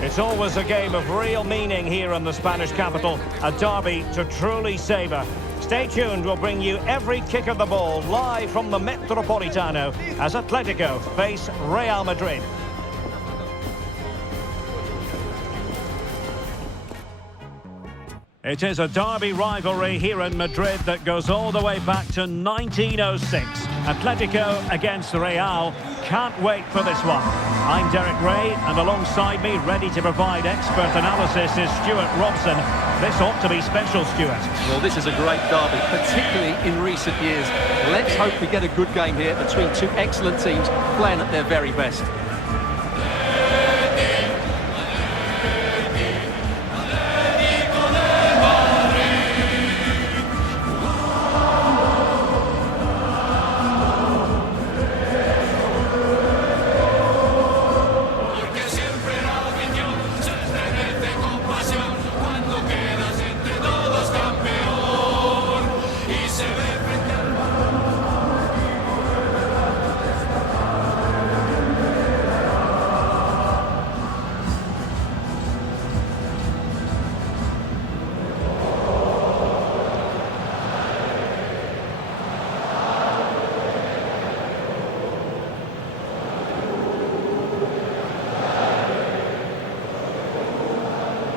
It's always a game of real meaning here in the Spanish capital, a derby to truly savour. Stay tuned, we'll bring you every kick of the ball live from the Metropolitano as Atletico face Real Madrid. It is a derby rivalry here in Madrid that goes all the way back to 1906. Atletico against Real. Can't wait for this one. I'm Derek Ray, and alongside me, ready to provide expert analysis, is Stuart Robson. This ought to be special, Stuart. Well, this is a great derby, particularly in recent years. Let's hope we get a good game here between two excellent teams playing at their very best.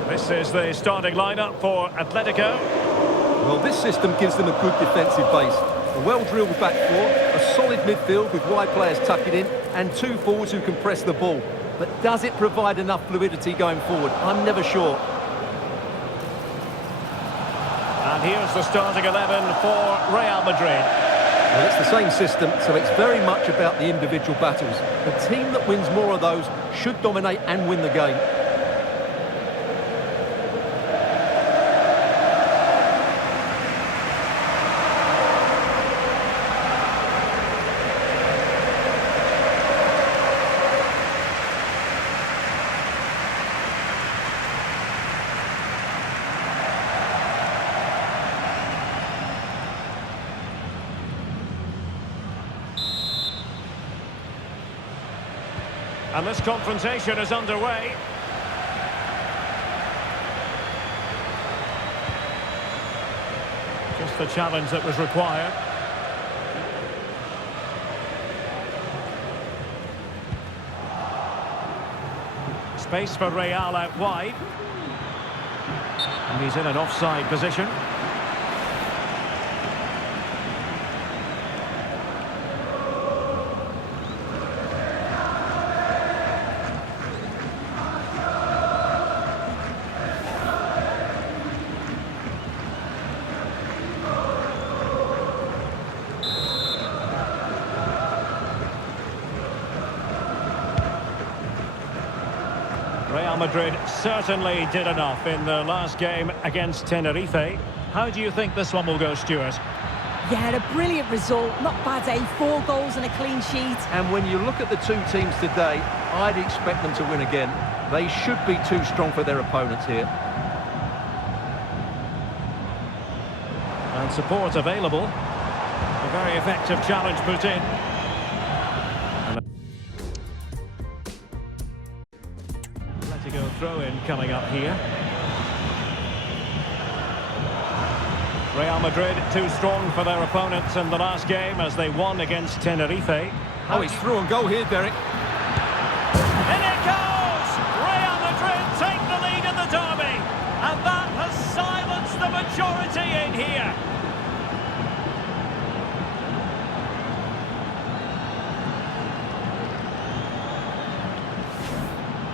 This is the starting lineup for Atletico. Well, this system gives them a good defensive base. A well-drilled back four, a solid midfield with wide players tucking in, and two forwards who can press the ball. But does it provide enough fluidity going forward? I'm never sure. And here's the starting 11 for Real Madrid. Well, it's the same system, so it's very much about the individual battles. The team that wins more of those should dominate and win the game. And this confrontation is underway. Just the challenge that was required. Space for Real out wide. And he's in an offside position. Real Madrid certainly did enough in the last game against Tenerife. How do you think this one will go, Stuart? Yeah, a brilliant result. Not bad, eh? 4 goals and a clean sheet. And when you look at the two teams today, I'd expect them to win again. They should be too strong for their opponents here. And support available. A very effective challenge put in. Atletico throw-in coming up here. Real Madrid too strong for their opponents in the last game as they won against Tenerife. Oh, he's through and goal here, Derek. In it goes! Real Madrid take the lead in the derby, and that has silenced the majority in here.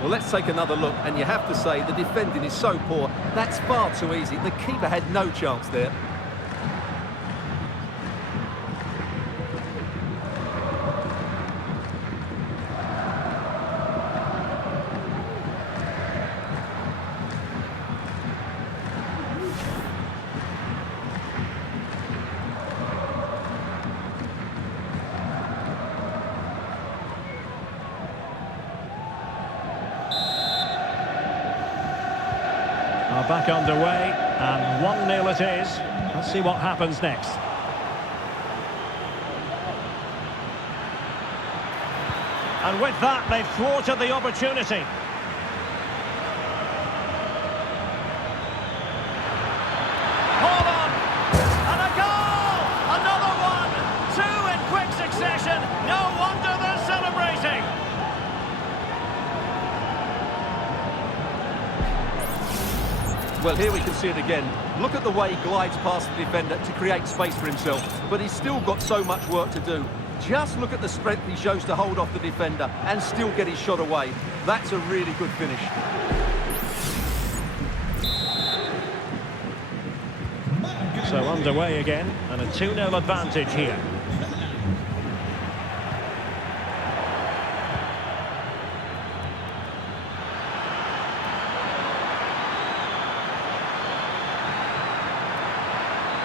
Well, let's take another look, and you have to say the defending is so poor. That's far too easy. The keeper had no chance there. Are back underway, and 1-0 it is. Let's see what happens next. And with that, they've thwarted the opportunity. Well, here we can see it again. Look at the way he glides past the defender to create space for himself. But he's still got so much work to do. Just look at the strength he shows to hold off the defender and still get his shot away. That's a really good finish. So underway again, and a 2-0 advantage here.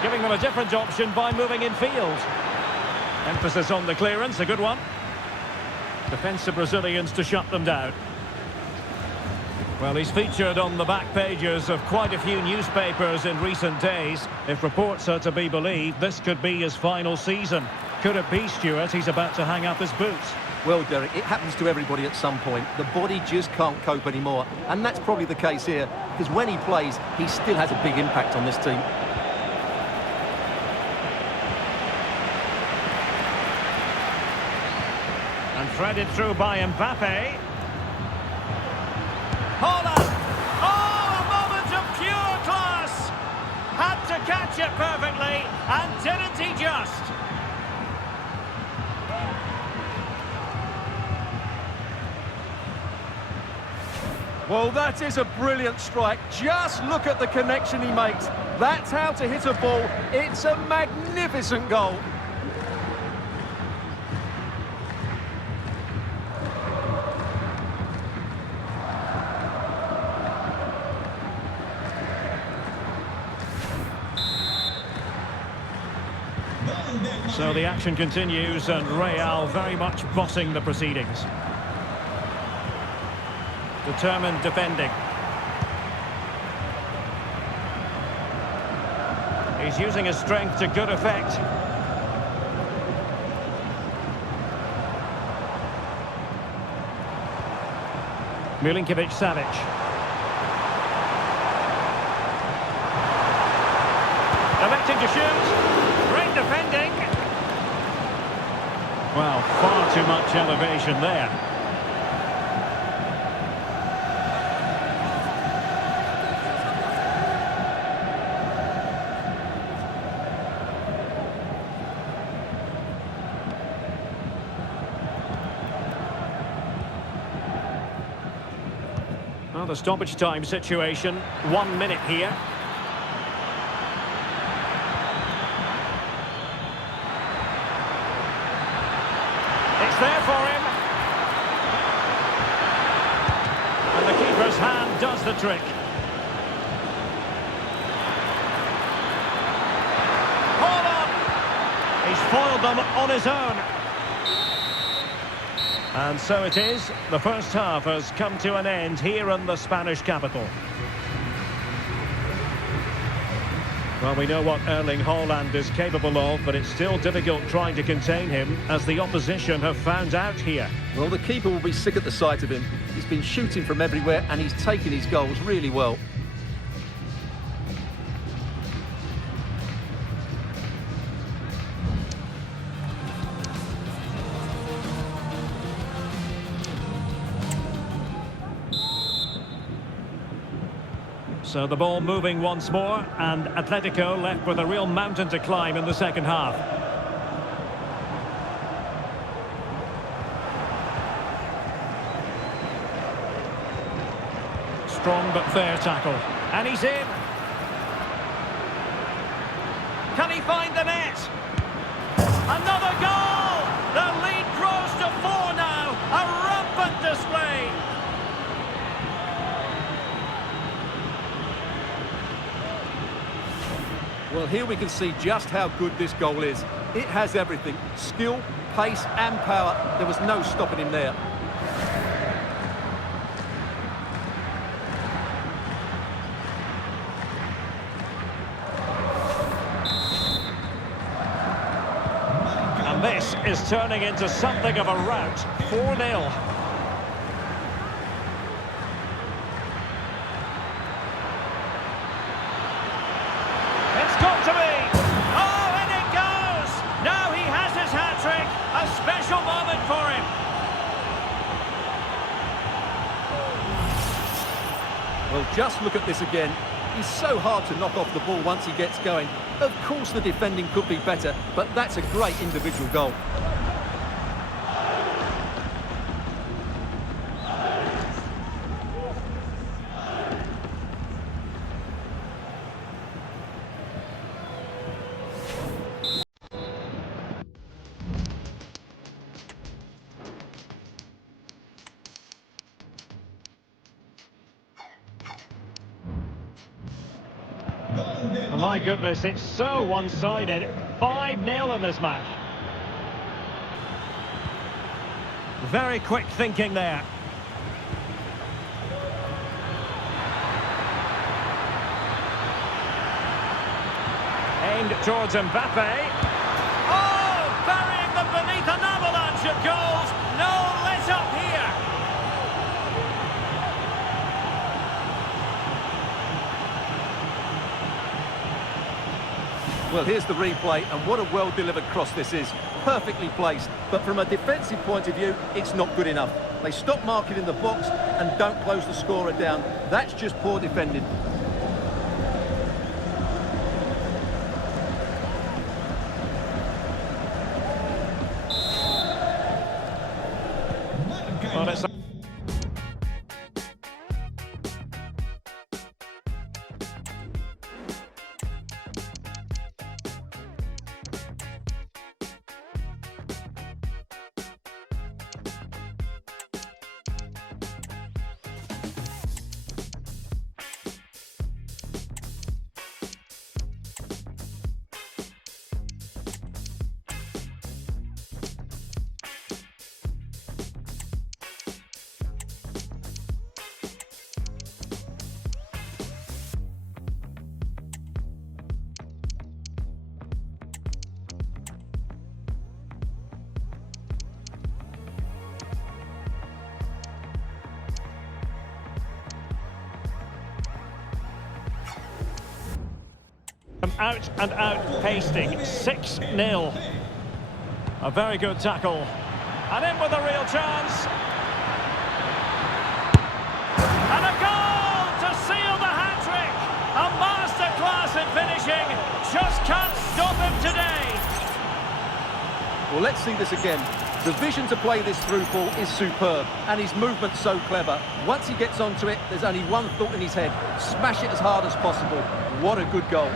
Giving them a different option by moving in field. Emphasis on the clearance, a good one. Defensive Brazilians to shut them down. Well, he's featured on the back pages of quite a few newspapers in recent days. If reports are to be believed, this could be his final season. Could it be, Stuart, he's about to hang up his boots? Well, Derek, it happens to everybody at some point. The body just can't cope anymore. And that's probably the case here, because when he plays, he still has a big impact on this team. And threaded through by Mbappe. Holland! Oh, a moment of pure class! Had to catch it perfectly, and didn't he just? Well, that is a brilliant strike. Just look at the connection he makes. That's how to hit a ball. It's a magnificent goal. So the action continues, and Real very much bossing the proceedings. Determined defending. He's using his strength to good effect. Milinkovic-Savic. Electing to shoot. Great defending. Well, far too much elevation there. Well, the stoppage time situation, 1 minute here. It's there for him. And the keeper's hand does the trick. Hold on! He's foiled them on his own. And so it is. The first half has come to an end here in the Spanish capital. Well, we know what Erling Haaland is capable of, but it's still difficult trying to contain him, as the opposition have found out here. Well, the keeper will be sick at the sight of him. He's been shooting from everywhere, and he's taken his goals really well. So the ball moving once more, and Atletico left with a real mountain to climb in the second half. Strong but fair tackle. And he's in. Can he find the net? Another goal! The lead grows to 4 now. A rampant display. Well, here we can see just how good this goal is. It has everything. Skill, pace and power. There was no stopping him there. And this is turning into something of a rout. 4-0. Got to be! Oh, and it goes! Now he has his hat-trick. A special moment for him. Well, just look at this again. He's so hard to knock off the ball once he gets going. Of course the defending could be better, but that's a great individual goal. My goodness, it's so one-sided. 5-0 in this match. Very quick thinking there. Aimed towards Mbappe. Oh, burying them beneath an avalanche of goals. No let up here. Well, here's the replay, and what a well-delivered cross this is. Perfectly placed, but from a defensive point of view, it's not good enough. They stop marking in the box and don't close the scorer down. That's just poor defending. Well, it's out and out pasting. 6-0. A very good tackle. And in with a real chance. And a goal to seal the hat-trick. A masterclass in finishing. Just can't stop him today. Well, let's see this again. The vision to play this through ball is superb, and his movement's so clever. Once he gets onto it, there's only one thought in his head. Smash it as hard as possible. What a good goal.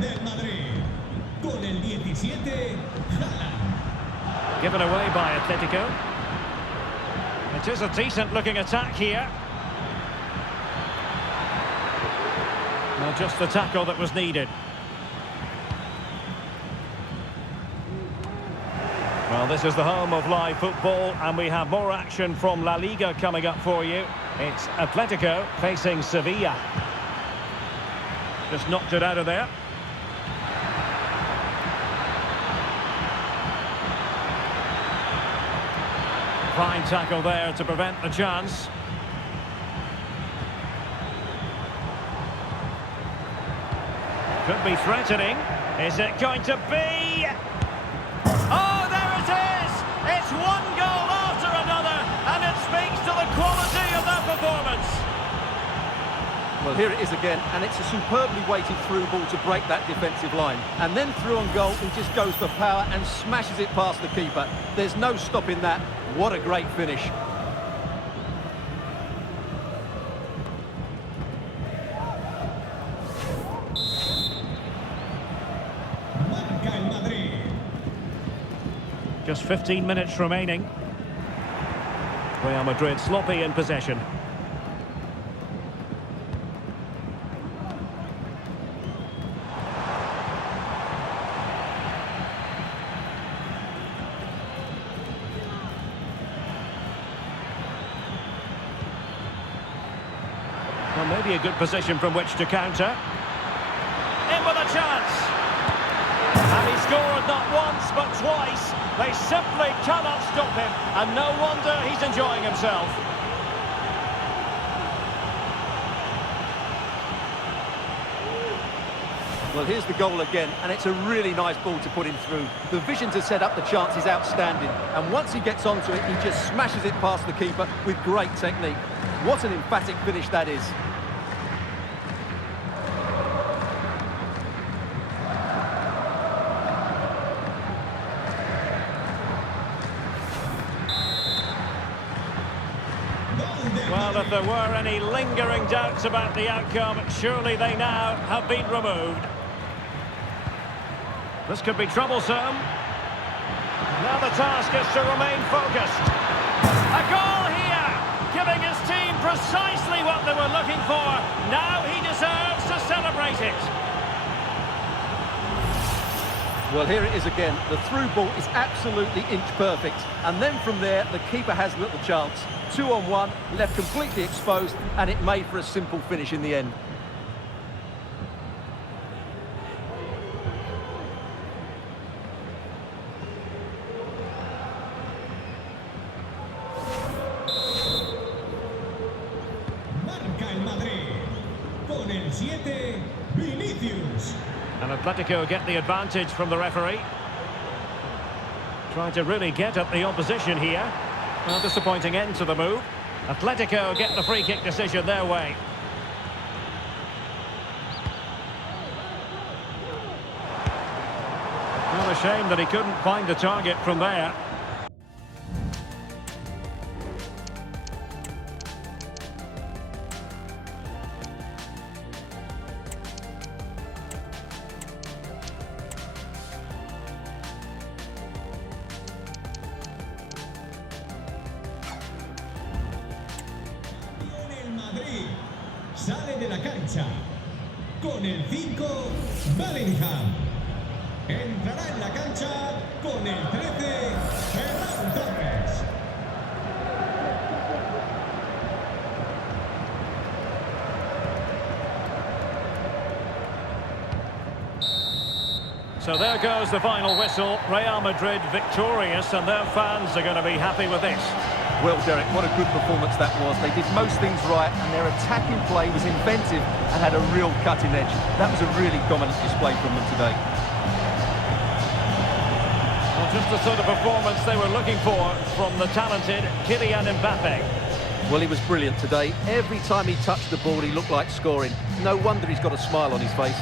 Del Madrid, con el 17, Given away by Atletico. It is a decent-looking attack here. Well, just the tackle that was needed. Well, this is the home of live football, and we have more action from La Liga coming up for you. It's Atletico facing Sevilla. Just knocked it out of there. Fine tackle there to prevent the chance. Could be threatening. Is it going to be? Oh, there it is! It's one goal after another, and it speaks to the quality of that performance. Well, here it is again, and it's a superbly weighted through ball to break that defensive line. And then through on goal, he just goes for power and smashes it past the keeper. There's no stopping that. What a great finish. marca el Madrid. Just 15 minutes remaining. Real Madrid sloppy in possession. Well, maybe a good position from which to counter. In with a chance. And he scored not once but twice. They simply cannot stop him, and no wonder he's enjoying himself. Well, here's the goal again, and it's a really nice ball to put him through. The vision to set up the chance is outstanding, and once he gets onto it, he just smashes it past the keeper with great technique. What an emphatic finish that is. Well, if there were any lingering doubts about the outcome, surely they now have been removed. This could be troublesome. Now the task is to remain focused. A goal here, giving his team precisely what they were looking for. Now he deserves to celebrate it. Well, here it is again. The through ball is absolutely inch perfect. And then from there, the keeper has little chance. 2-on-1, left completely exposed, and it made for a simple finish in the end. Marca el Madrid. Con el 7, Vinicius. And Atletico get the advantage from the referee. Trying to really get at the opposition here. Well, disappointing end to the move. Atletico get the free kick decision their way. Well, a shame that he couldn't find the target from there. Madrid sale de la cancha con el 5 Bellingham. Entrará en la cancha con el 13 Ferran Torres. So there goes the final whistle. Real Madrid victorious, and their fans are going to be happy with this. Well, Derek, what a good performance that was. They did most things right, and their attacking play was inventive and had a real cutting edge. That was a really dominant display from them today. Well, just the sort of performance they were looking for from the talented Kylian Mbappe. Well, he was brilliant today. Every time he touched the ball, he looked like scoring. No wonder he's got a smile on his face.